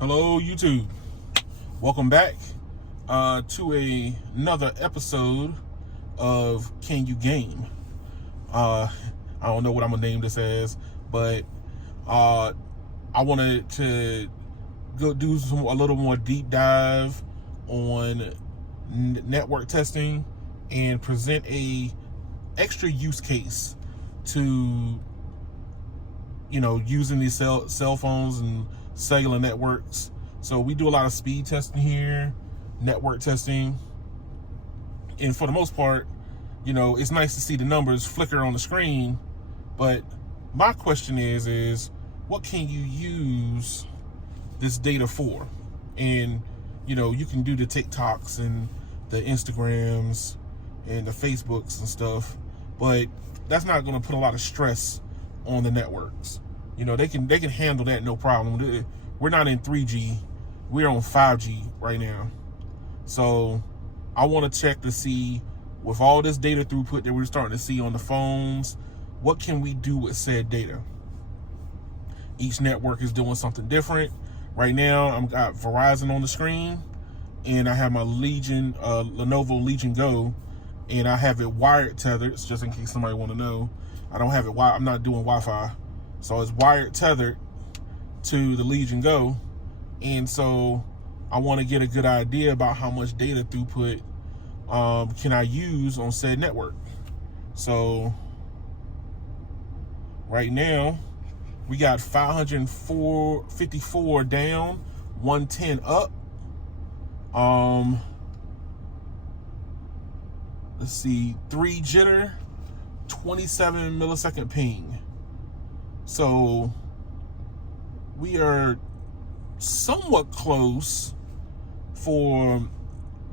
Hello, YouTube. Welcome back to another episode of Can You Game? I don't know what I'm gonna name this as, but I wanted to go do a little more deep dive on network testing and present a extra use case to using these cell phones and cellular networks. So we do a lot of speed testing here, network testing, and for the most part, it's nice to see the numbers flicker on the screen. But my question is what can you use this data for? And you can do the TikToks and the Instagrams and the Facebooks and stuff, but that's not going to put a lot of stress on the networks. They can handle that no problem. We're not in 3G, we're on 5G right now. So I want to check to see, with all this data throughput that we're starting to see on the phones, what can we do with said data? Each network is doing something different. Right now I've got Verizon on the screen, and I have my Lenovo Legion Go, and I have it wired tethered, just in case somebody want to know. I don't have it wired. I'm not doing Wi-Fi, so it's wired tethered to the Legion Go, and so I want to get a good idea about how much data throughput can I use on said network. So right now we got 554 down, 110 up. Let's see, 3 jitter, 27 millisecond ping. So we are somewhat close for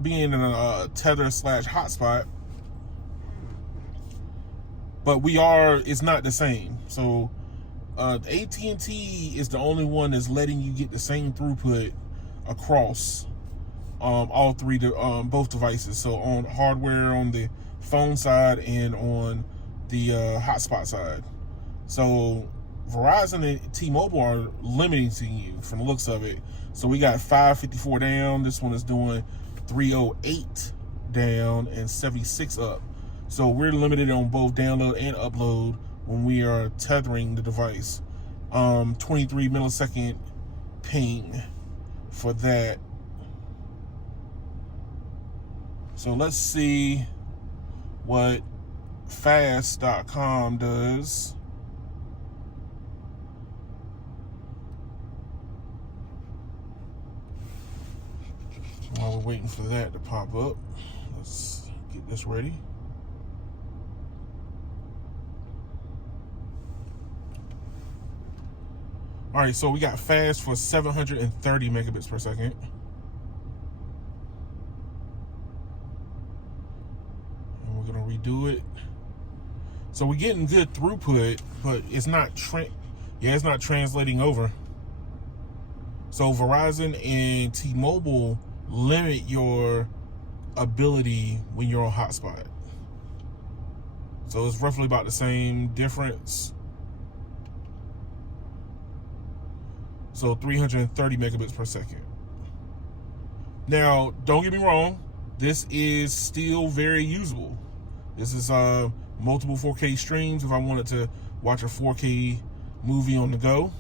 being in a tether / hotspot, but it's not the same. So AT&T is the only one that's letting you get the same throughput across all three, both devices. So on hardware, on the phone side, and on the hotspot side. So Verizon and T-Mobile are limiting you from the looks of it. So we got 554 down. This one is doing 308 down and 76 up. So we're limited on both download and upload when we are tethering the device. 23 millisecond ping for that. So let's see what fast.com does. While we're waiting for that to pop up, let's get this ready. All right, so we got fast for 730 megabits per second. And we're gonna redo it. So we're getting good throughput, but it's not translating over. So Verizon and T-Mobile limit your ability when you're on hotspot. So it's roughly about the same difference. So 330 megabits per second. Now, don't get me wrong, this is still very usable. This is multiple 4K streams if I wanted to watch a 4K movie on the go.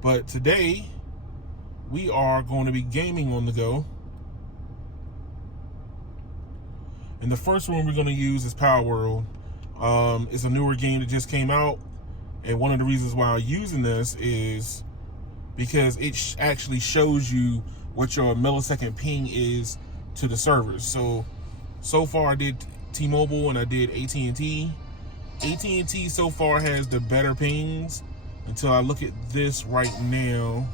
But today, we are going to be gaming on the go. And the first one we're going to use is Power World. It's a newer game that just came out. And one of the reasons why I'm using this is because it actually shows you what your millisecond ping is to the servers. So far I did T-Mobile and I did AT&T. AT&T so far has the better pings until I look at this right now.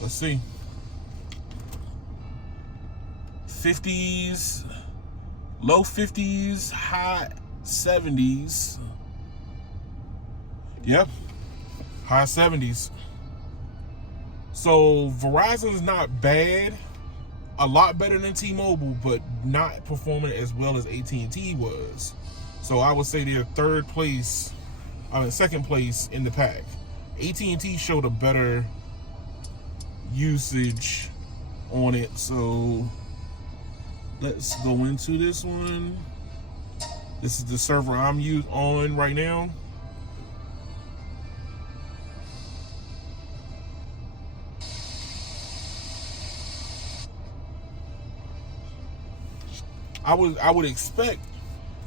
Let's see. 50s, low 50s, high 70s. Yep, high 70s. So Verizon is not bad, a lot better than T-Mobile, but not performing as well as AT&T was. So I would say they're second place in the pack. AT&T showed a better usage on it, so let's go into this one. This is the server I'm on right now. I would expect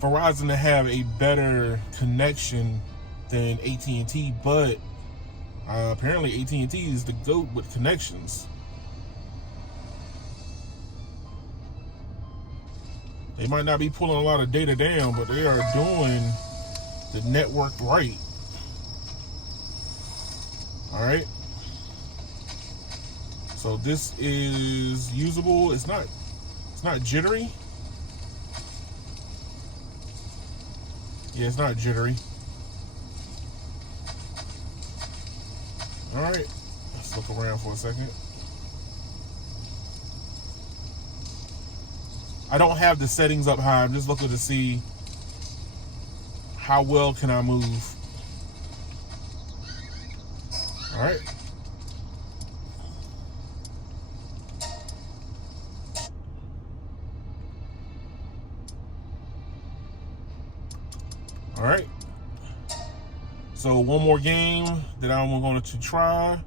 Verizon to have a better connection than AT&T, but apparently AT&T is the GOAT with connections. They might not be pulling a lot of data down, but they are doing the network right. All right. So this is usable. It's not jittery. Yeah, it's not jittery. All right, let's look around for a second. I don't have the settings up high. I'm just looking to see how well can I move. All right. All right. So one more game that I'm going to try.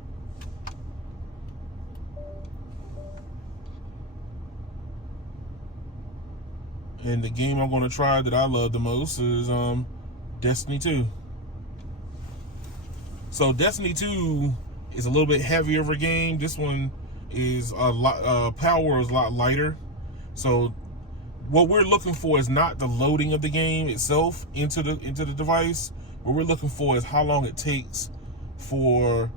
And the game I'm going to try that I love the most is Destiny 2. So Destiny 2 is a little bit heavier of a game. This one is a lot, power is a lot lighter. So what we're looking for is not the loading of the game itself into the device. What we're looking for is how long it takes for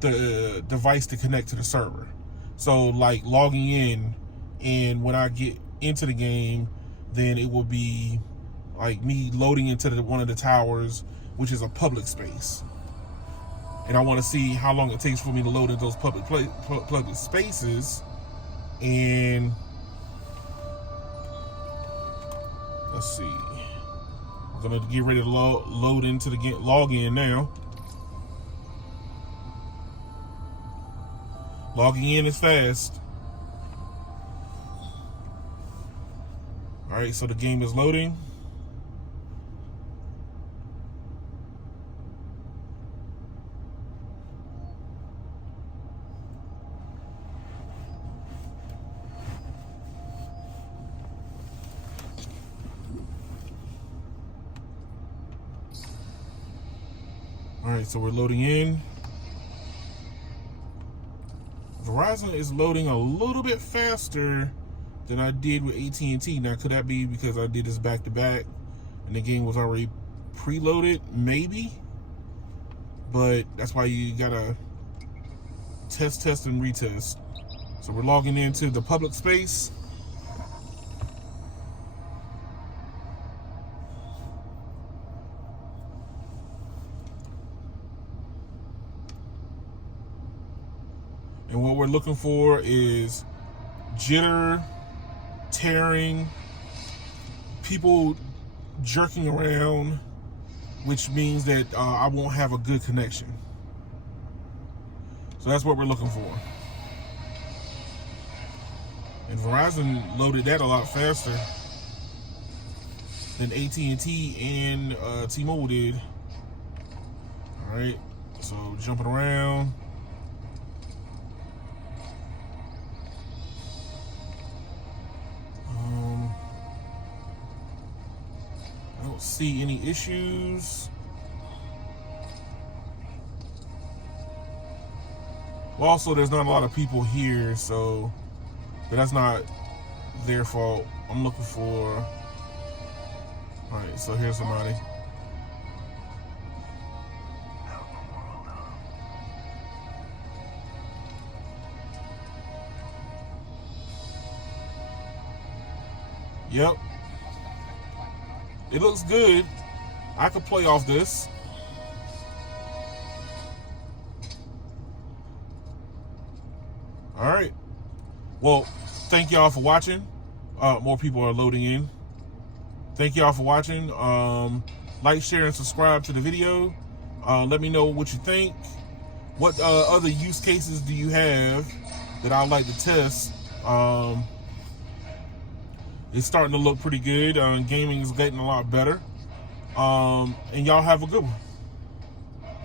the device to connect to the server. So like logging in, and when I get into the game, then it will be like me loading into one of the towers, which is a public space. And I want to see how long it takes for me to load into those public spaces. And let's see. I'm gonna get ready to load into the login now. Logging in is fast. All right, so the game is loading. All right, so we're loading in. Verizon is loading a little bit faster than I did with AT&T. Now, could that be because I did this back to back and the game was already preloaded? Maybe. But that's why you gotta test, and retest. So we're logging into the public space. And what we're looking for is jitter, tearing, people jerking around, which means that I won't have a good connection. So that's what we're looking for. And Verizon loaded that a lot faster than AT&T and T-Mobile did. All right, so jumping around. I don't see any issues. Well, also, there's not a lot of people here, so, but that's not their fault. I'm looking for, all right, so here's somebody. Yep. It looks good. I could play off this. All right. Well, thank y'all for watching. More people are loading in. Thank y'all for watching. Like, share, and subscribe to the video. Let me know what you think. What other use cases do you have that I'd like to test? It's starting to look pretty good. Gaming is getting a lot better. And y'all have a good one.